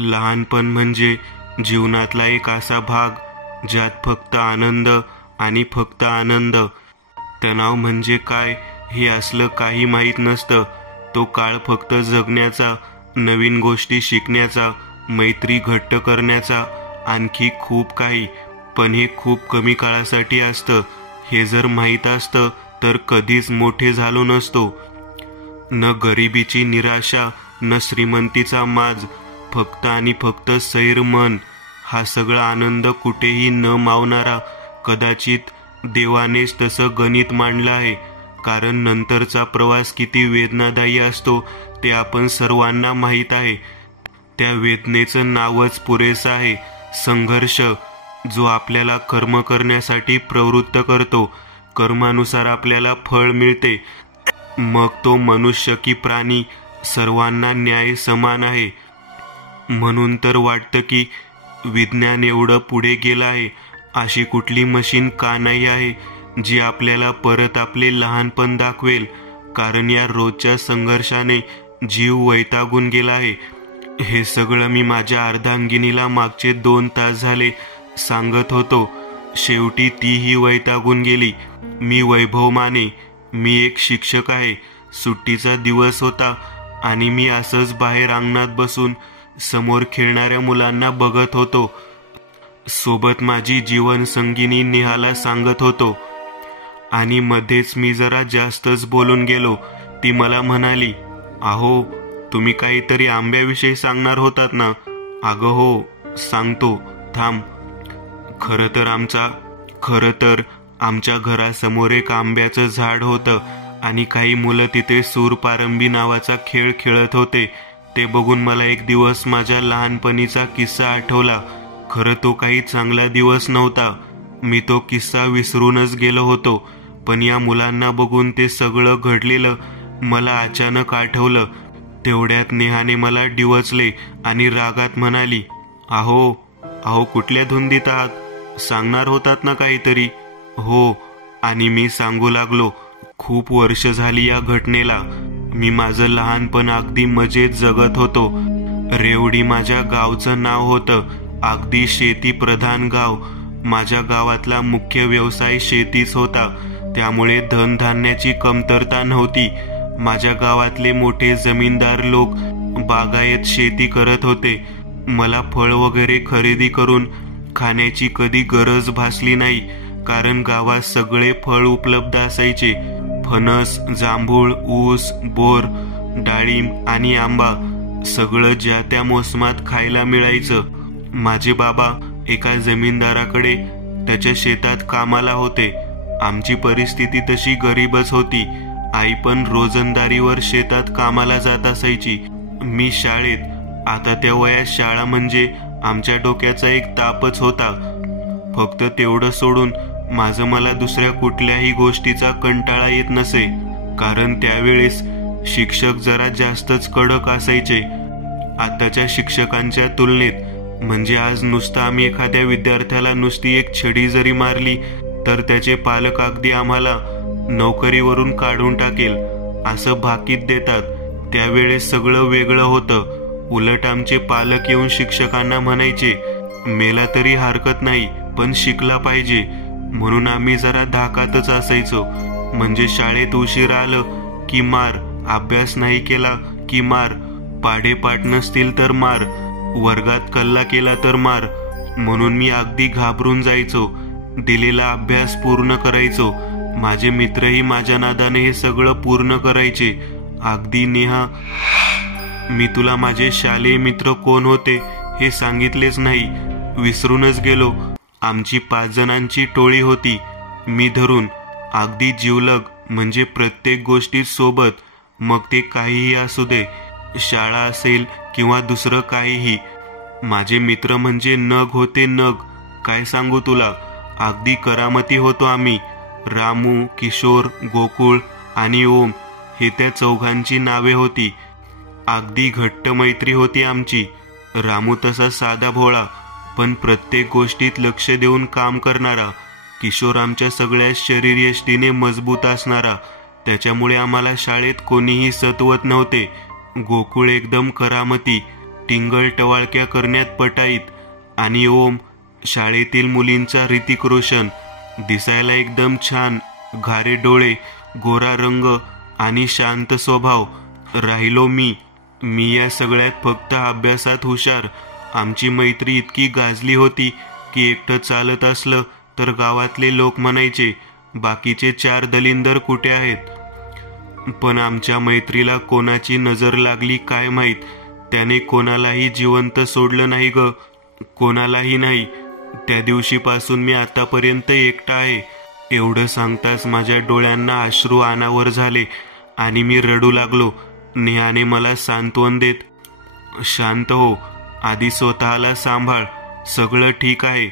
लहानपण म्हणजे जीवनातला एक असा भाग ज्यात फक्त आनंद आणि फक्त आनंद. तणाव म्हणजे काय हे असलं काही माहीत नसतं. तो काळ फक्त जगण्याचा, नवीन गोष्टी शिकण्याचा, मैत्री घट्ट करण्याचा, आणखी खूप काही. पण हे खूप कमी काळासाठी असतं. हे जर माहीत असतं तर कधीच मोठे झालो नसतो. न गरिबीची निराशा, न श्रीमंतीचा माज, फक्त आणि फक्त सैर मन. हा सगळा आनंद कुठेही न मावणारा. कदाचित देवानेच तसं गणित मांडलं आहे, कारण नंतरचा प्रवास किती वेदनादायी असतो ते आपण सर्वांना माहीत आहे. त्या वेदनेचं नावच पुरेसं आहे, संघर्ष, जो आपल्याला कर्म करण्यासाठी प्रवृत्त करतो. कर्मानुसार आपल्याला फळ मिळते. मग तो मनुष्य की प्राणी, सर्वांना न्याय समान आहे. म्हणून तर वाटतं की विज्ञान एवढं पुढे गेलं आहे, अशी कुठली मशीन का नाही आहे जी आपल्याला परत आपले लहानपण दाखवेल. कारण या रोजच्या संघर्षाने जीव वैतागून गेला आहे. हे सगळं मी माझ्या अर्धांगिनीला मागचे 2 तास झाले सांगत होतो. शेवटी तीही वैतागून गेली. मी वैभव माने, मी एक शिक्षक आहे. सुट्टीचा दिवस होता आणि मी असंच बाहेर अंगणात बसून समोर खेळणाऱ्या मुलांना बघत होतो. सोबत माझी जीवनसंगिनी नेहाला सांगत होतो. आणि मध्येच मी जरा जास्तच बोलून गेलो. ती मला म्हणाली, अहो, तुम्ही काहीतरी आंब्याविषयी सांगणार होतात ना? अगं हो, सांगतो, थांब. खरं तर आमच्या घरासमोर एक आंब्याचं झाड होतं आणि काही मुलं तिथे सूरपारंबी नावाचा खेळ खेळत होते. ते बघून मला एक दिवस माझ्या लहानपणीचा किस्सा आठवला. खरं तो काही चांगला दिवस नव्हता. मी तो किस्सा विसरूनच गेलो होतो. पण या मुलांना बघून ते सगळं घडलेलं मला अचानक आठवलं. तेवढ्यात नेहाने मला डिवचले आणि रागात म्हणाली, अहो कुठल्या धुंदीत आहात? सांगणार होतात ना काहीतरी? हो. आणि मी सांगू लागलो. खूप वर्ष झाली या घटनेला. मी माझं लहानपण अगदी मजेत जगत होतो. रेवडी माझ्या गावचं नाव होतं. अगदी शेती प्रधान गाव. माझ्या गावातला मुख्य व्यवसाय शेतीच होता. त्यामुळे धनधान्याची कमतरता नव्हती. माझ्या गावातले मोठे जमीनदार लोक बागायत शेती करत होते. मला फळ वगैरे खरेदी करून खाण्याची कधी गरज भासली नाही, कारण गावात सगळे फळ उपलब्ध असायचे. फणस, जांभूळ, ऊस, बोर, डाळिंब आणि आंबा सगळं ज्या त्या मोसमात खायला मिळायचं. माझे बाबा एका जमीनदाराकडे त्याच्या शेतात कामाला होते. आमची परिस्थिती तशी गरीबच होती. आई पण रोजंदारीवर शेतात कामाला जात असायची. मी शाळेत. आता त्या वयात शाळा म्हणजे आमच्या डोक्याचा एक तापच होता. फक्त तेवढं सोडून माझं मला दुसऱ्या कुठल्याही गोष्टीचा कंटाळा येत नसे, कारण त्यावेळेस शिक्षक जरा जास्तच कडक असायचे आताच्या शिक्षकांच्या तुलनेत. म्हणजे आज नुसतं आम्ही एखाद्या विद्यार्थ्याला नुसती एक छडी जरी मारली तर त्याचे पालक अगदी आम्हाला नोकरीवरून काढून टाकेल असं भाकीत देतात. त्यावेळेस सगळं वेगळं होतं. उलट आमचे पालक येऊन शिक्षकांना म्हणायचे, मेला तरी हरकत नाही पण शिकला पाहिजे. म्हणून आम्ही जरा धाकातच असायचो. म्हणजे शाळेत उशीर आलं की मार, अभ्यास नाही केला की मार, पाढेपाठ नसतील तर मार, वर्गात कल्ला केला तर मार. म्हणून मी अगदी घाबरून जायचो. दिलेला अभ्यास पूर्ण करायचो. माझे मित्रही माझ्या नादाने हे सगळं पूर्ण करायचे. अगदी नेहा, मी तुला माझे शालेय मित्र कोण होते हे सांगितलेच नाही. विसरूनच गेलो. आमची 5 जणांची टोळी होती, मी धरून. अगदी जिवलग, म्हणजे प्रत्येक गोष्टीत सोबत. मग ते काहीही असू दे, शाळा असेल किंवा दुसरं काहीही. माझे मित्र म्हणजे नग होते, नग. काय सांगू तुला. अगदी करामती होतो आम्ही. रामू, किशोर, गोकुळ आणि ओम हे त्या 4घांची नावे होती. अगदी घट्ट मैत्री होती आमची. रामू तसा साधा भोळा, पण प्रत्येक गोष्टीत लक्ष देऊन काम करणारा. किशोर आमच्या सगळ्या शरीरयष्टीने मजबूत असणारा. त्याच्यामुळे आम्हाला शाळेत कोणीही सतवत नव्हते. गोकुळ एकदम करामती, टिंगल टवाळक्या करण्यात पटाईत आणि ओम शाळेतील मुलींचा ऋतिक रोशन, दिसायला एकदम छान, घारे डोळे, गोरा रंग आणि शांत स्वभाव. राहिलो मी या सगळ्यात फक्त अभ्यासात हुशार. आमची मैत्री इतकी गाजली होती की एकटं चालत असलं तर गावातले लोक म्हणायचे, बाकीचे 4 दलिंदर कुठे आहेत. पण आमच्या मैत्रीला कोणाची नजर लागली काय माहीत, त्याने कोणालाही जिवंत सोडलं नाही ग, कोणालाही नाही. त्या दिवशीपासून मी आतापर्यंत एकटा आहे. एवढं सांगताच माझ्या डोळ्यांना अश्रू अनावर झाले आणि मी रडू लागलो. नेहाने मला सांत्वन देत, शांत हो, आधी स्वतःला सांभाळ, सगळं ठीक आहे.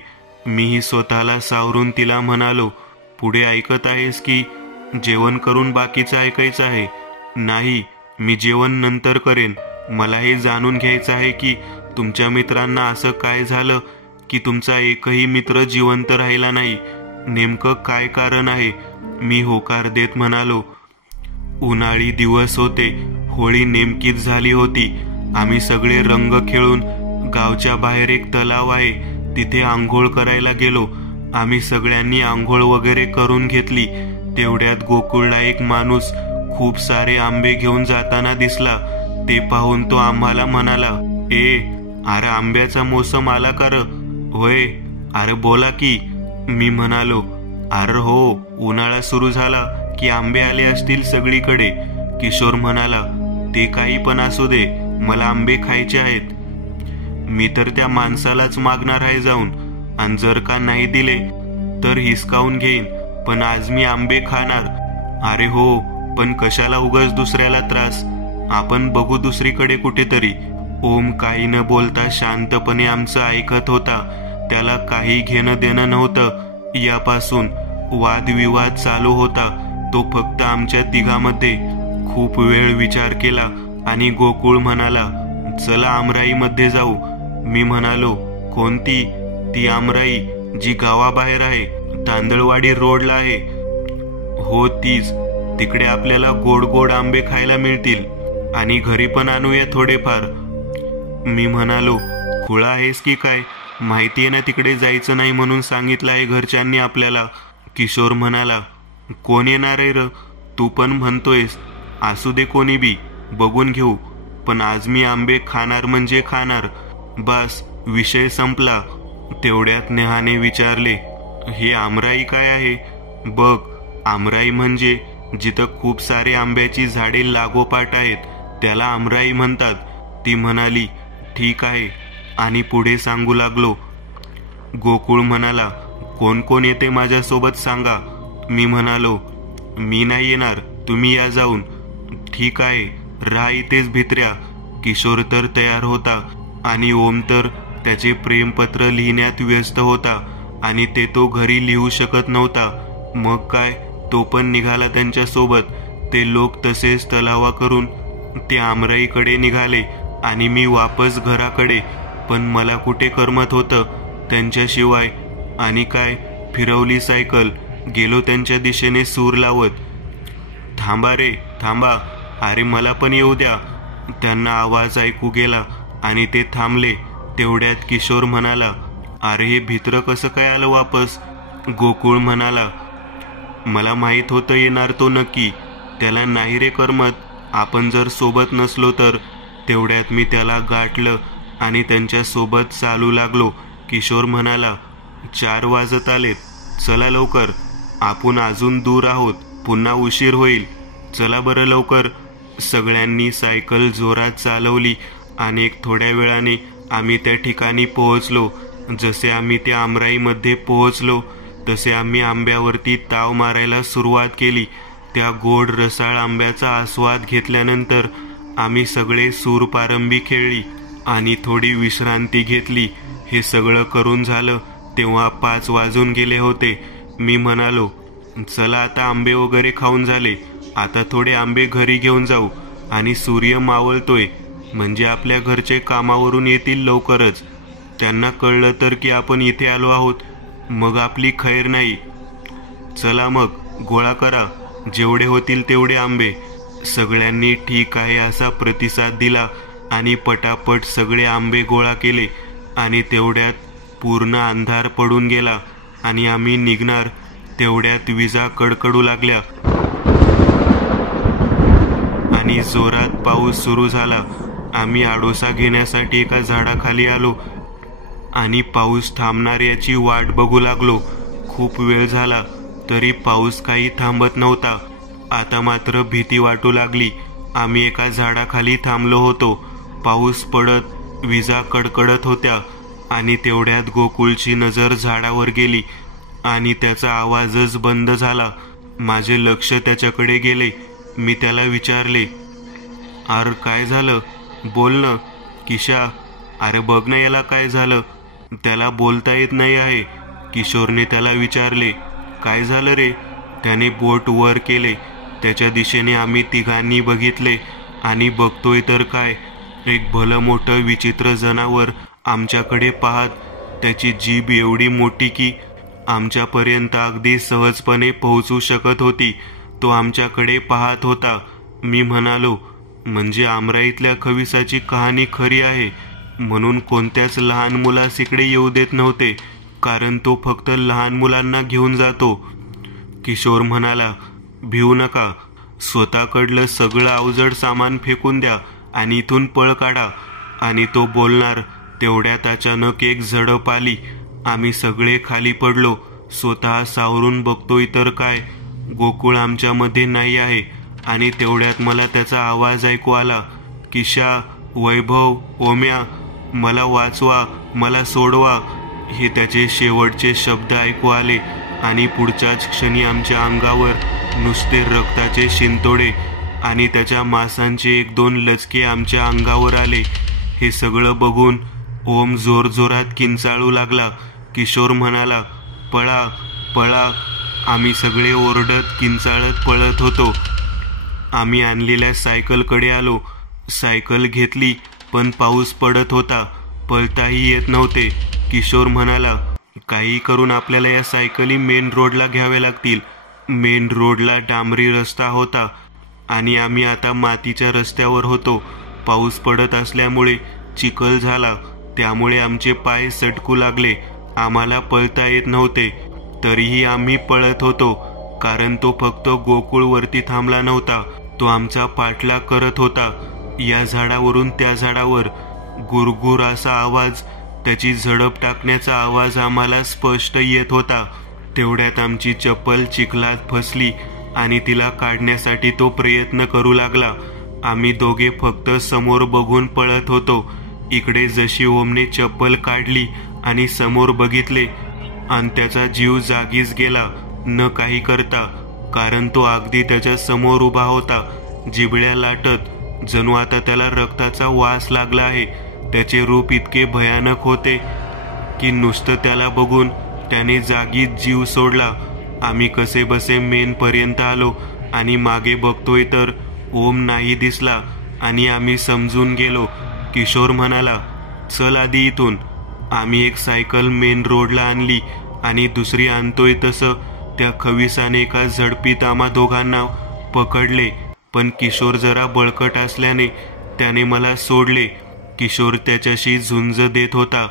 मीही स्वतःला सावरून तिला म्हणालो, पुढे ऐकत आहेस की जेवण करून बाकीचं ऐकायचं आहे. नाही, मी जेवण नंतर करेन. मला हे जाणून घ्यायचं आहे की तुमच्या मित्रांना असं काय झालं की तुमचा एकही मित्र जिवंत राहिला नाही. नेमकं काय कारण आहे. मी होकार देत म्हणालो. उन्हाळी दिवस होते. होळी नेमकीच झाली होती. आम्ही सगळे रंग खेळून गावच्या बाहेर एक तलाव आहे तिथे आंघोळ करायला गेलो. आम्ही सगळ्यांनी आंघोळ वगैरे करून घेतली. तेवढ्यात गोकुळला एक माणूस खूप सारे आंबे घेऊन जाताना दिसला. ते पाहून तो आम्हाला म्हणाला, अरे आंब्याचा मोसम आला का र? होय, अरे बोला की. मी म्हणालो, अरे हो, उन्हाळा सुरू झाला की आंबे आले असतील सगळीकडे. किशोर म्हणाला, ते काही पण असू दे, मला आंबे खायचे आहेत. मी तर त्या माणसालाच मागणार आहे जाऊन, आणि जर का नाही दिले तर हिसकावून घेईन, पण आज मी आंबे खाणार. अरे हो, पण कशाला उगाच दुसऱ्याला त्रास, आपण बघू दुसरीकडे कुठेतरी. ओम काही न बोलता शांतपणे आमचं ऐकत होता. त्याला काही घेणं देणं नव्हतं. यापासून वादविवाद चालू होता. तो फक्त आमच्या तिघांमध्ये. खूप वेळ विचार केला आणि गोकुळ म्हणाला, चला आमराईमध्ये जाऊ. मी म्हणालो, कोणती? ती आमराई जी गावाबाहेर आहे, तांदळवाडी रोडला आहे. हो तीच. तिकडे आपल्याला गोड गोड आंबे खायला मिळतील आणि घरी पण आणूया थोडेफार. मी म्हणालो, खुळा आहेस की काय? माहिती आहे ना तिकडे जायचं नाही म्हणून सांगितलं आहे घरच्यांनी आपल्याला. किशोर म्हणाला, कोण येणार आहे र? तू पण म्हणतोयस. असू दे कोणी बी, बघून घेऊ. पण आज मी आंबे खाणार म्हणजे खाणार. बस, विषय संपला. तेवढ्यात नेहाने विचारले, हे आमराई काय आहे? बघ, आमराई म्हणजे जिथं खूप सारे आंब्याची झाडे लागोपाठ आहेत त्याला आमराई म्हणतात. ती म्हणाली, ठीक आहे, आणि पुढे सांगू लागलो. गोकुळ म्हणाला, कोण कोण येते माझ्यासोबत सांगा. मी म्हणालो, मी नाही येणार, तुम्ही या जाऊन. ठीक आहे, राहा इथेच भित्र्या. किशोर तर तयार होता आणि ओम तर त्याचे प्रेमपत्र लिहिण्यात व्यस्त होता आणि ते तो घरी लिहू शकत नव्हता. मग काय, तो पण निघाला त्यांच्यासोबत. ते लोक तसेच तलावा करून ते आमराईकडे निघाले आणि मी वापस घराकडे. पण मला कुठे करमत होतं त्यांच्याशिवाय. आणि काय, फिरवली सायकल, गेलो त्यांच्या दिशेने सूर लावत. थांबा रे, थांबा, अरे मला पण येऊ द्या. त्यांना आवाज ऐकू गेला आणि ते थांबले. तेवढ्यात किशोर म्हणाला, अरे हे भित्र कसं काय आलं वापस? गोकुळ म्हणाला, मला माहित होतं येणार तो नक्की. त्याला नाही रे करमत, आपण जर सोबत नसलो तर. तेवढ्यात मी त्याला गाठलं आणि त्यांच्या सोबत चालू लागलो. किशोर म्हणाला, 4 वाजत आलेत, चला लवकर, आपण अजून दूर आहोत, पुन्हा उशीर होईल, चला बरं लवकर. सगळ्यांनी सायकल जोरात चालवली आणि थोड्या वेळाने आम्ही त्या ठिकाणी पोहोचलो. जसे आम्ही त्या आमराईमध्ये पोहोचलो तसे आम्ही आंब्यावरती ताव मारायला सुरुवात केली. त्या गोड रसाळ आंब्याचा आस्वाद घेतल्यानंतर आम्ही सगळे सूरपारंबी खेळली आणि थोडी विश्रांती घेतली. हे सगळं करून झालं तेव्हा 5 वाजून गेले होते. मी म्हणालो, चला आता आंबे वगैरे खाऊन झाले, आता थोडे आंबे घरी घेऊन जाऊ. आणि सूर्य मावळतोय म्हणजे आपल्या घरचे कामावरून येतील लवकरच. त्यांना कळलं तर की आपण इथे आलो आहोत, मग आपली खैर नाही. चला मग, गोळा करा जेवढे होतील तेवढे आंबे. सगळ्यांनी ठीक आहे असा प्रतिसाद दिला. आणि पटापट सगळे आंबे गोळा केले आणि तेवढ्यात पूर्ण अंधार पडून गेला आणि आम्ही निघणार तेवढ्यात विजा कडकडू लागल्या आणि जोरात पाऊस सुरू झाला. आम्ही आडोसा घेण्यासाठी एका झाडाखाली आलो आणि पाऊस थांबणार याची वाट बघू लागलो. खूप वेळ झाला तरी पाऊस काही थांबत नव्हता. आता मात्र भीती वाटू लागली. आम्ही एका झाडाखाली थांबलो होतो. पाऊस पडत विजा कडकडत होत्या आणि तेवढ्यात गोकुळची नजर झाडावर गेली आणि त्याचा आवाजच बंद झाला. माझे लक्ष त्याच्याकडे गेले. मी त्याला विचारले, अरे काय झालं, बोल ना किशा. अरे बघ ना याला काय झालं. त्याला बोलता येत नाही आहे. किशोरने त्याला विचारले, काय झालं रे. त्याने बोट वर केले. त्याच्या दिशेने आम्ही तिघांनी बघितले आणि बघतोय तर काय, एक भलं मोठं विचित्र जनावर आमच्याकडे पाहत, त्याची जीभ एवढी मोठी की आमच्यापर्यंत अगदी सहजपणे पोहोचू शकत होती. तो आमच्याकडे पाहत होता. मी म्हणालो, म्हणजे आमराईतल्या खविसाची कहाणी खरी आहे. म्हणून कोणत्याच लहान मुलास इकडे येऊ देत नव्हते, कारण तो फक्त लहान मुलांना घेऊन जातो. किशोर म्हणाला, भिवू नका, स्वतःकडलं सगळं अवजड सामान फेकून द्या आणि इथून पळ काढा. आणि तो बोलणार तेवढ्यात अचानक एक झडप आली. आम्ही सगळे खाली पडलो. स्वतः सावरून बघतोय तर काय, गोकुळ आमच्यामध्ये नाही आहे. आणि तेवढ्यात मला त्याचा आवाज ऐकू आला, किशा, वैभव, ओम्या, मला वाचवा, मला सोडवा. हे त्याचे शेवटचे शब्द ऐकू आले आणि पुढच्याच क्षणी आमच्या अंगावर नुसते रक्ताचे शिंतोडे आणि त्याच्या मांसांचे 1-2 लचके आमच्या अंगावर आले. हे सगळं बघून ओम जोरजोरात किंचाळू लागला. किशोर म्हणाला, पळा पळा. आम्ही सगळे ओरडत किंचाळत पळत होतो. आम्ही आणलेल्या सायकलकडे आलो. सायकल घेतली पण पाऊस पडत होता. पळताही येत नव्हते. किशोर म्हणाला, काही करून आपल्याला या सायकली मेन रोडला घ्याव्या लागतील. मेन रोडला डांबरी रस्ता होता आणि आम्ही आता मातीच्या रस्त्यावर होतो. पाऊस पडत असल्यामुळे चिखल झाला, त्यामुळे आमचे पाय सटकू लागले. आम्हाला पळता येत नव्हते. तरीही आम्ही पळत होतो, कारण तो फक्त गोकुळवरती थांबला नव्हता. तो आमचा पाठलाग करत होता. या झाडावरून त्या झाडावर गुरगुर असा आवाज, त्याची झडप टाकण्याचा आवाज आम्हाला स्पष्ट येत होता. तेवढ्यात आमची चप्पल चिखलात फसली आणि तिला काढण्यासाठी तो प्रयत्न करू लागला. आम्ही दोघे फक्त समोर बघून पळत होतो. इकडे जशी ओमने चप्पल काढली आणि समोर बघितले आणि त्याचा जीव जागीच गेला, न काही करता, कारण तो अगदी त्याच्या समोर उभा होता, जिबळ्या लाटत, जणू आता त्याला रक्ताचा वास लागला आहे. त्याचे रूप इतके भयानक होते की नुसतं त्याला बघून त्याने जागीच जीव सोडला. आम्ही कसे बसे मेन पर्यंत आलो आणि मागे बघतोय तर ओम नाही दिसला आणि आम्ही समजून गेलो. किशोर म्हणाला, चल आधी इथून. आम्ही एक सायकल मेन रोडला आणली आणि दुसरी आणतोय तसं त्या खविसाने एका झडपीत आम्हा दोघांना पकडले. पण किशोर जरा बळकट असल्याने त्याने मला सोडले. किशोर त्याच्याशी झुंज देत होता.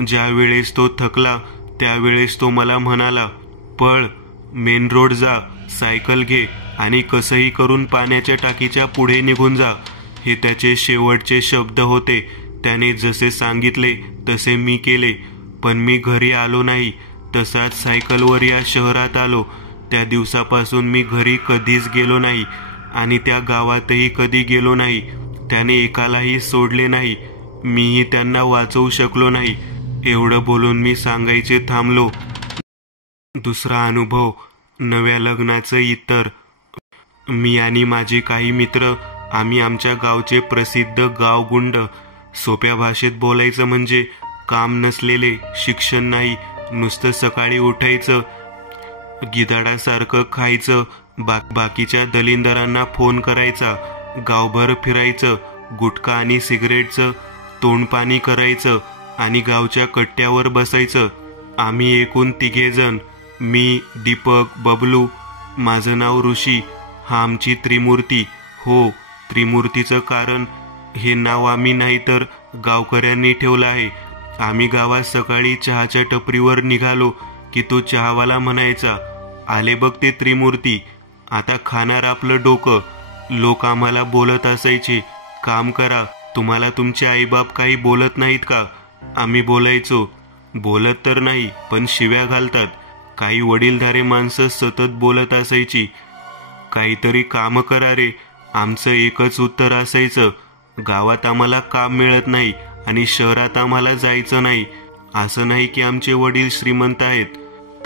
ज्या वेळेस तो थकला त्यावेळेस तो मला म्हणाला, पळ, मेन रोड जा, सायकल घे आणि कसंही करून पाण्याच्या टाकीच्या पुढे निघून जा. हे त्याचे शेवटचे शब्द होते. त्याने जसे सांगितले तसे मी केले. पण मी घरी आलो नाही. तसाच सायकलवर या शहरात आलो. त्या दिवसापासून मी घरी कधीच गेलो नाही आणि त्या गावातही कधी गेलो नाही. त्याने एकालाही सोडले नाही. मीही त्यांना वाचवू शकलो नाही. एवढं बोलून मी सांगायचे थांबलो. दुसरा अनुभव, नव्या लग्नाचं इतर. मी आणि माझे काही मित्र, आम्ही आमच्या गावचे प्रसिद्ध गावगुंड. सोप्या भाषेत बोलायचं म्हणजे काम नसलेले, शिक्षण नाही, नुसतं सकाळी उठायचं, गिधाडासारखं खायचं, बाकीच्या दलिंदरांना फोन करायचा, गावभर फिरायचं, गुटखा आणि सिगरेटचं तोंडपाणी करायचं आणि गावच्या कट्ट्यावर बसायचं. आम्ही एकूण 3 जण, मी, दीपक, बबलू, माझं नाव ऋषी. हा आमची त्रिमूर्ती. हो, त्रिमूर्तीचं कारण हे नाव आम्ही नाही तर गावकऱ्यांनी ठेवलं आहे. आम्ही गावात सकाळी चहाच्या टपरीवर निघालो की तो चहावाला म्हणायचा, आले बघ ते त्रिमूर्ती, आता खाणार आपलं डोकं. लोक आम्हाला बोलत असायचे, काम करा, तुम्हाला तुमचे आईबाप काही बोलत नाहीत का? आम्ही बोलायचो, बोलत तर नाही पण शिव्या घालतात. काही वडीलधारे माणसं सतत बोलत असायची, काहीतरी काम करा रे. आमचं एकच उत्तर असायचं, गावात आम्हाला काम मिळत नाही आणि शहरात आम्हाला जायचं नाही. असं नाही की आमचे वडील श्रीमंत आहेत,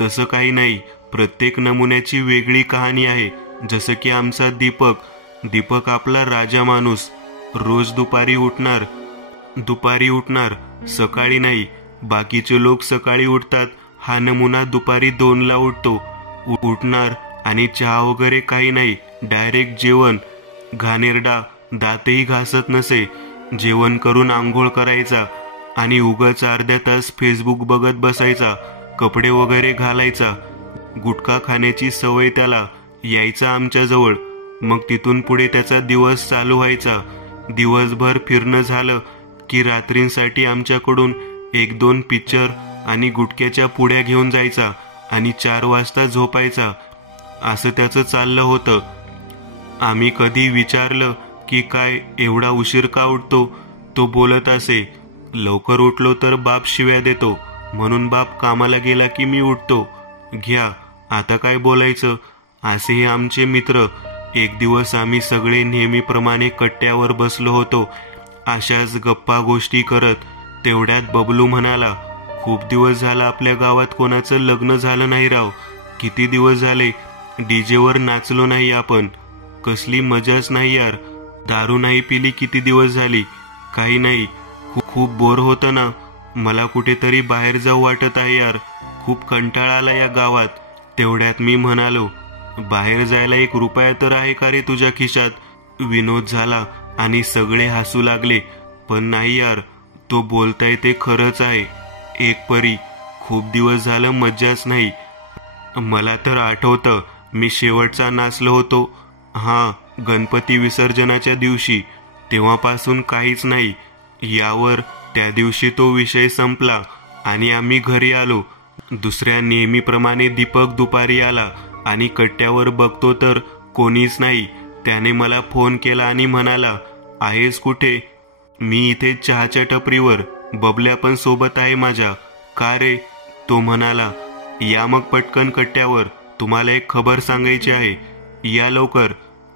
तसं काही नाही. प्रत्येक नमुन्याची वेगळी कहाणी आहे. जसं की आमचा दीपक आपला राजा माणूस. रोज दुपारी उठणार, सकाळी नाही. बाकीचे लोक सकाळी उठतात, हा नमुना दुपारी 2ला उठणार आणि चहा वगैरे काही नाही, डायरेक्ट जेवण. घाणेरडा, दातही घासत नसे. जेवण करून आंघोळ करायचा आणि उगाच अर्ध्या तास फेसबुक बघत बसायचा. कपडे वगैरे घालायचा. गुटखा खाण्याची सवय त्याला. यायचा आमच्याजवळ. मग तिथून पुढे त्याचा दिवस चालू व्हायचा. दिवसभर फिरणं झालं की रात्रींसाठी आमच्याकडून 1-2 पिक्चर आणि गुटख्याच्या पुड्या घेऊन जायचा आणि 4 वाजता झोपायचा. असं त्याचं चाललं होतं. आम्ही कधी विचारलं की काय एवढा उशीर का उठतो? तो बोलत असे, लवकर उठलो तर बाप शिव्या देतो, म्हणून बाप कामाला गेला की मी उठतो. घ्या, आता काय बोलायचं. असेही आमचे मित्र. एक दिवस आम्ही सगळे नेहमीप्रमाणे कट्ट्यावर बसलो होतो, अशाच गप्पा गोष्टी करत. तेवढ्यात बबलू म्हणाला, खूप दिवस झाला आपल्या गावात कोणाचं लग्न झालं नाही राव. किती दिवस झाले डीजेवर नाचलो नाही आपण. कसली मजाच नाही यार. दारू नाही पिली किती दिवस झाली. काही नाही, खूप बोर होतं ना. मला कुठेतरी बाहेर जाऊ वाटत आहे यार. खूप कंटाळा आला या गावात. तेवढ्यात मी म्हणालो, बाहेर जायला 1 रुपया तर आहे का रे तुझ्या खिशात? विनोद झाला आणि सगळे हसू लागले. पण नाही यार, तो बोलताय ते खरंच आहे. एक परी, खूप दिवस झालं मज्जाच नाही. मला तर आठवतं मी शेवटचा नाचलो होतो, गणपती विसर्जनाच्या दिवशी. तेव्हापासून काहीच नाही. यावर त्या दिवशी तो विषय संपला आणि आम्ही घरी आलो. दुसऱ्या नेहमीप्रमाणे दीपक दुपारी आला आणि कट्ट्यावर बघतो तर कोणीच नाही. त्याने मला फोन केला आणि म्हणाला, आहेस कुठे? मी इथे चहाच्या टपरीवर. बबल्या पण सोबत आहे माझ्या. का रे? तो म्हणाला, या मग पटकन कट्ट्यावर, तुम्हाला एक खबर सांगायची आहे, या लवकर.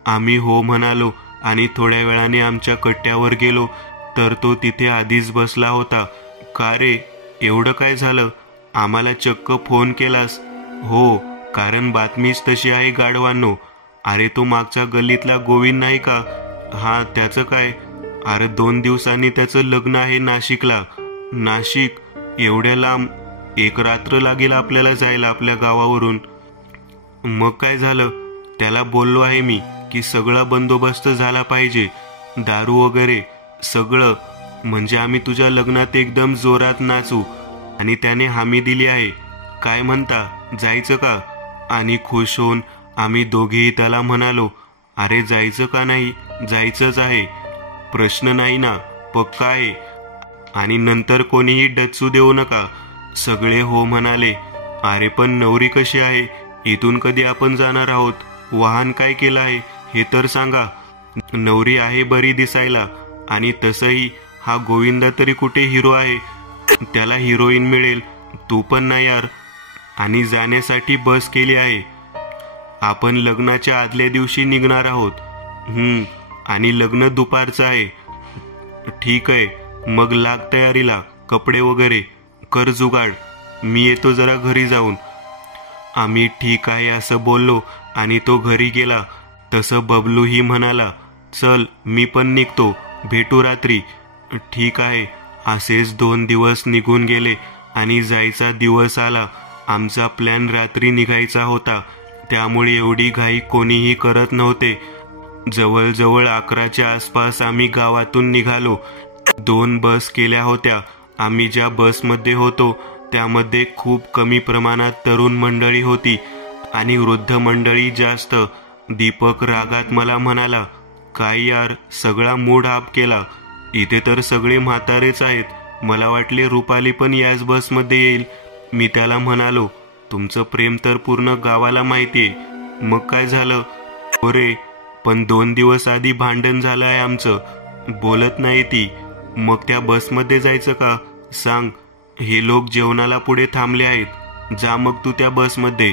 आम्ही हो म्हणालो आणि थोड्या वेळाने आमच्या कट्ट्यावर गेलो तर तो तिथे आधीच बसला होता. का रे, एवढं काय झालं? आम्हाला चक्क फोन केलास? हो, कारण बातमीच तशी आहे गाढवांनो. अरे तो मागच्या गल्लीतला गोविंद नाही का? त्याचं काय? अरे 2 दिवसांनी त्याचं लग्न आहे नाशिकला. नाशिक? एवढ्या लांब? 1 रात्र लागेल आपल्याला जायला आपल्या गावावरून. मग काय झालं? त्याला बोललो आहे मी की सगळा बंदोबस्त झाला पाहिजे, दारू वगैरे सगळं, म्हणजे आम्ही तुझ्या लग्नात एकदम जोरात नाचू. आणि त्याने हामी दिली आहे. काय म्हणता, जायचं का? आणि खुश होऊन आम्ही दोघेही त्याला म्हणालो, अरे जायचं का नाही? जायचंच आहे, प्रश्न नाही ना, पक्का आहे. आणि नंतर कोणीही डचू देऊ नका. सगळे हो म्हणाले. अरे पण नवरी कशी आहे? इथून कधी आपण जाणार आहोत? वाहन काय केलं आहे हे तर सांगा. नवरी आहे बरी दिसायला, आणि तसंही हा गोविंदा तरी कुठे हिरो आहे? त्याला हिरोईन मिळेल. तू पण नाही यार. आणि जाण्यासाठी बस केली आहे. आपण लग्नाच्या आदल्या दिवशी निघणार आहोत. आणि लग्न दुपारचं आहे. ठीक आहे, मग लाग तयारीला. कपडे वगैरे कर जुगाड. मी येतो जरा घरी जाऊन. आम्ही ठीक आहे असं बोललो आणि तो घरी गेला. तसं बबलूही म्हणाला, चल मी पण निघतो, भेटू रात्री. ठीक आहे. असेच 2 दिवस निघून गेले आणि जायचा दिवस आला. आमचा प्लॅन रात्री निघायचा होता, त्यामुळे एवढी घाई कोणीही करत नव्हते. जवळजवळ 11च्या आसपास आम्ही गावातून निघालो. 2 बस केल्या होत्या. आम्ही ज्या बसमध्ये होतो त्यामध्ये खूप कमी प्रमाणात तरुण मंडळी होती आणि वृद्ध मंडळी जास्त. दीपक रागात मला म्हणाला, काय यार, सगळा मूड ऑफ केला. इथे तर सगळे म्हातारेच आहेत. मला वाटले रुपाली पण याच बसमध्ये येईल. मी त्याला म्हणालो, तुमचं प्रेम तर पूर्ण गावाला माहितीये. मग काय झालं? अरे पण 2 दिवस आधी भांडण झालं आहे आमचं. बोलत नाही ती. मग त्या बसमध्ये जायचं का? सांग. हे लोक जेवणाला पुढे थांबले आहेत. जा मग तू त्या बसमध्ये.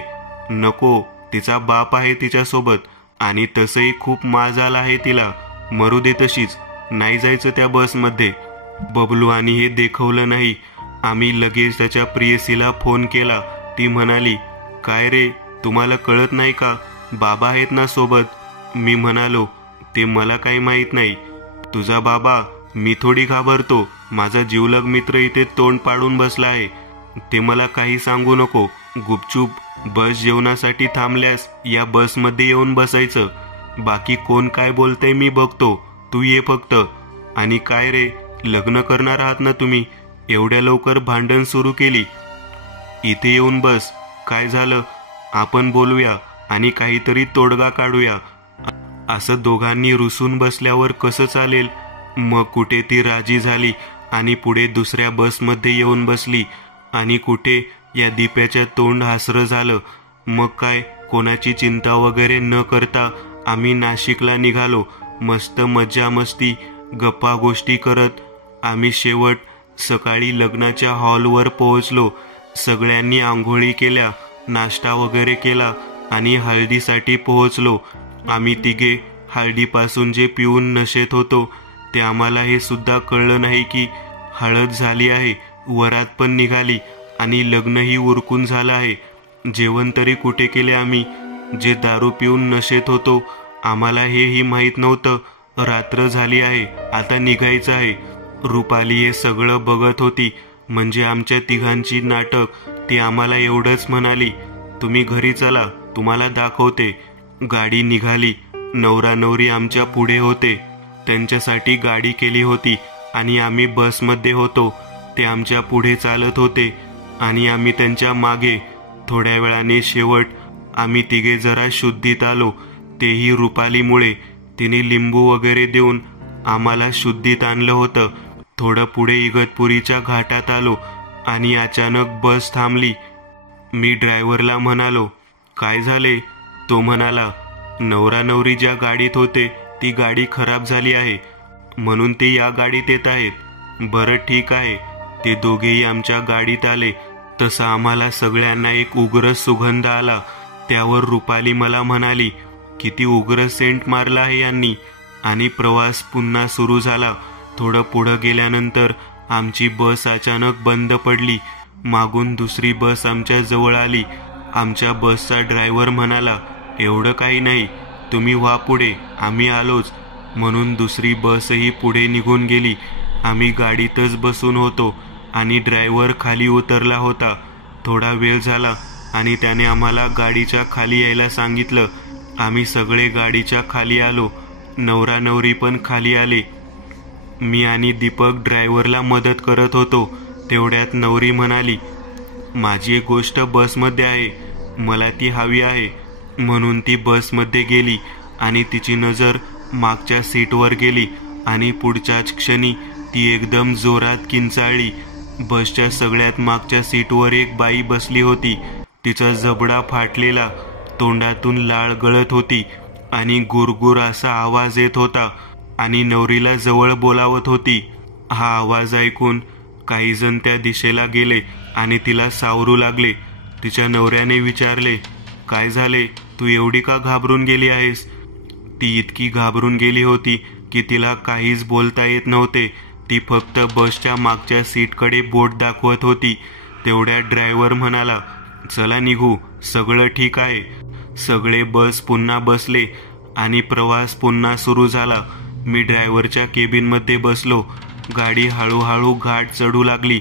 नको, तिचा बाप आहे तिच्यासोबत आणि तसंही खूप माज आला आहे तिला. मरू दे तशीच. नाही जायचं त्या बसमध्ये. बबलू आणि हे देखवलं नाही. आम्ही लगेच त्याच्या प्रेयसीला फोन केला. ती म्हणाली, काय रे, तुम्हाला कळत नाही का? बाबा आहेत ना सोबत. मी म्हणालो, ते मला काही माहीत नाही. तुझा बाबा? मी थोडी घाबरतो. माझा जीवलग मित्र इथे तोंड पाडून बसला आहे. ते मला काही सांगू नको. गुपचूप बस जेवणासाठी थांबल्यास या बसमध्ये येऊन बसायचं. बाकी कोण काय बोलतंय मी बघतो. तू ये फक्त. आणि काय रे, लग्न करणार आहात ना तुम्ही? एवढ्या लवकर भांडण सुरू केली. इथे येऊन बस. काय झालं? आपण बोलूया आणि काहीतरी तोडगा काढूया. असं दोघांनी रुसून बसल्यावर कसं चालेल? मग कुठे ती राजी झाली आणि पुढे दुसऱ्या बसमध्ये येऊन बसली. आणि कुठे या दीप्याच्या तोंड हासरं झालं. मग काय, कोणाची चिंता वगैरे न करता आम्ही नाशिकला निघालो. मस्त मज्जा मस्ती गप्पा गोष्टी करत आम्ही शेवट सकाळी लग्नाच्या हॉलवर पोहोचलो. सगळ्यांनी आंघोळी केल्या, नाश्ता वगैरे केला आणि हळदीसाठी पोहोचलो. आम्ही तिघे हळदीपासून जे पिऊन नशेत होतो ते आम्हाला हे सुद्धा कळलं नाही की हळद झाली आहे, वरात पण निघाली आणि लग्नही उरकून झालं आहे. जेवण तरी कुठे केले आम्ही, जे दारू पिऊन नशेत होतो. आम्हाला हेही माहीत नव्हतं रात्र झाली आहे, आता निघायचं आहे. रुपाली हे सगळं बघत होती. म्हणजे आमच्या तिघांची नाटक. ती आम्हाला एवढंच म्हणाली, तुम्ही घरी चला, तुम्हाला दाखवते. गाडी निघाली. नवरा नवरी आमच्या पुढे होते. त्यांच्यासाठी गाडी केली होती आणि आम्ही बसमध्ये होतो. ते आमच्या पुढे चालत होते आणि आम्ही त्यांच्या मागे. थोड्या वेळाने शेवट आम्ही तिघे जरा शुद्धीत आलो. तेही रुपालीमुळे. तिने लिंबू वगैरे देऊन आम्हाला शुद्धीत आणलं होतं. थोडं पुढे इगतपुरीच्या घाटात आलो आणि अचानक बस थांबली. मी ड्रायव्हरला म्हणालो, काय झाले? तो म्हणाला, नवरा नवरी ज्या गाडीत होते ती गाडी खराब झाली आहे म्हणून ते या गाडीत येत आहेत. बरं ठीक आहे. ते दोघेही आमच्या गाडीत आले. तसा आम्हाला सगळ्यांना एक उग्र सुगंध आला. त्यावर रुपाली मला म्हणाली, किती उग्र सेंट मारला आहे यांनी. आणि प्रवास पुन्हा सुरू झाला. थोडं पुढं गेल्यानंतर आमची बस अचानक बंद पडली. मागून दुसरी बस आमच्या जवळ आली. आमच्या बसचा ड्रायव्हर म्हणाला, एवढं काही नाही, तुम्ही व्हा पुढे, आम्ही आलोच. म्हणून दुसरी बसही पुढे निघून गेली. आम्ही गाडीतच बसून होतो आणि ड्रायव्हर खाली उतरला होता. थोडा वेळ झाला आणि त्याने आम्हाला गाडीच्या खाली यायला सांगितलं. आम्ही सगळे गाडीच्या खाली आलो. नवरा नवरी पण खाली आले. मी आणि दीपक ड्रायव्हरला मदत करत होतो. तेवढ्यात नवरी म्हणाली, माझी एक गोष्ट बसमध्ये आहे, मला ती हवी आहे. म्हणून ती बसमध्ये गेली आणि तिची नजर मागच्या सीटवर गेली आणि पुढच्याच क्षणी ती एकदम जोरात किंचाळली. बसच्या सगळ्यात मागच्या सीटवर एक बाई बसली होती. तिचा जबडा फाटलेला, तोंडातून लाळ गळत होती आणि गुरगुर असा आवाज येत होता आणि नवरीला जवळ बोलावत होती. हा आवाज ऐकून काही जण त्या दिशेला गेले आणि तिला सावरू लागले. तिच्या नवऱ्याने विचारले, काय झाले, तू एवढी का घाबरून गेली आहेस? ती इतकी घाबरून गेली होती की तिला काहीच बोलता येत नव्हते. ती फक्त बसच्या मागच्या सीटकडे बोट दाखवत होती. तेवढ्या ड्रायव्हर म्हणाला, चला निघू, सगळं ठीक आहे. सगळे बस पुन्हा बसले आणि प्रवास पुन्हा सुरू झाला. मी ड्रायव्हरच्या केबिनमध्ये बसलो. गाडी हळूहळू घाट चढू लागली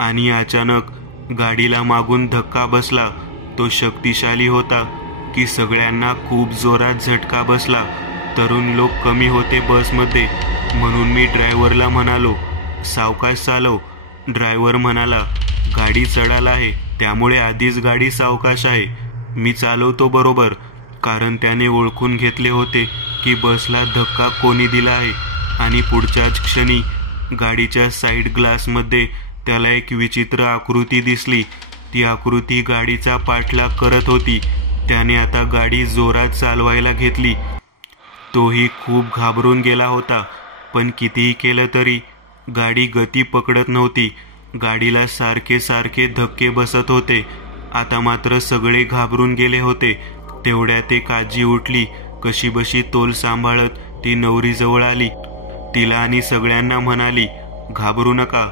आणि अचानक गाडीला मागून धक्का बसला. तो शक्तिशाली होता की सगळ्यांना खूप जोरात झटका बसला. तरुण लोक कमी होते बसमध्ये. म्हणून मी ड्रायव्हरला म्हणालो, सावकाश चालव. ड्रायव्हर म्हणाला, गाडी चढाल आहे त्यामुळे आधीच गाडी सावकाश आहे. मी चालवतो बरोबर, कारण त्याने ओळखून घेतले होते की बसला धक्का कोणी दिला आहे. आणि पुढच्याच क्षणी गाडीच्या साईड ग्लासमध्ये त्याला एक विचित्र आकृती दिसली. ती आकृती गाडीचा पाठलाग करत होती. त्याने आता गाडी जोरात चालवायला घेतली. तोही खूप घाबरून गेला होता, पण कितीही केलं तरी गाडी गती पकडत नव्हती. गाडीला सारखे सारखे धक्के बसत होते. आता मात्र सगळे घाबरून गेले होते. तेवढ्यात एक आजी उठली. कशीबशी तोल सांभाळत ती नवरीजवळ आली. तिला आणि सगळ्यांना म्हणाली, घाबरू नका,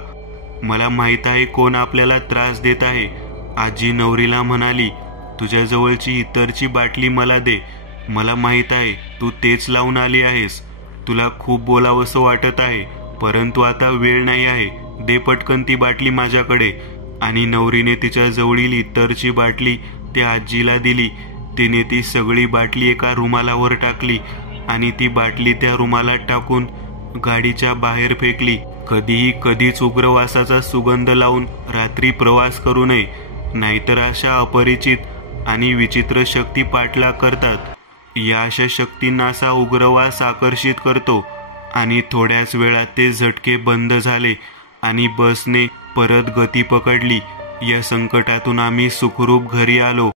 मला माहित आहे कोण आपल्याला त्रास देत आहे. आजी नवरीला म्हणाली, तुझ्या जवळची इतरची बाटली मला दे. मला माहित आहे तू तेच लावून आली आहेस. तुला खूप बोलावंसं वाटत आहे, परंतु आता वेळ नाही आहे. दे पटकन ती बाटली माझ्याकडे. आणि नवरीने तिच्या जवळील इतरची बाटली त्या आजीला दिली. तिने ती सगळी बाटली एका रुमालावर टाकली आणि ती बाटली त्या रुमालात टाकून गाडीच्या बाहेर फेकली. कधीच उग्रवासाचा सुगंध लावून रात्री प्रवास करू नये, नाहीतर अशा अपरिचित आणि विचित्र शक्ती पाठलाग करतात. या अशा शक्तींना असा उग्रवास आकर्षित करतो. आणि थोड्याच वेळात ते झटके बंद झाले आणि बसने परत गती पकडली. या संकटातून आम्ही सुखरूप घरी आलो.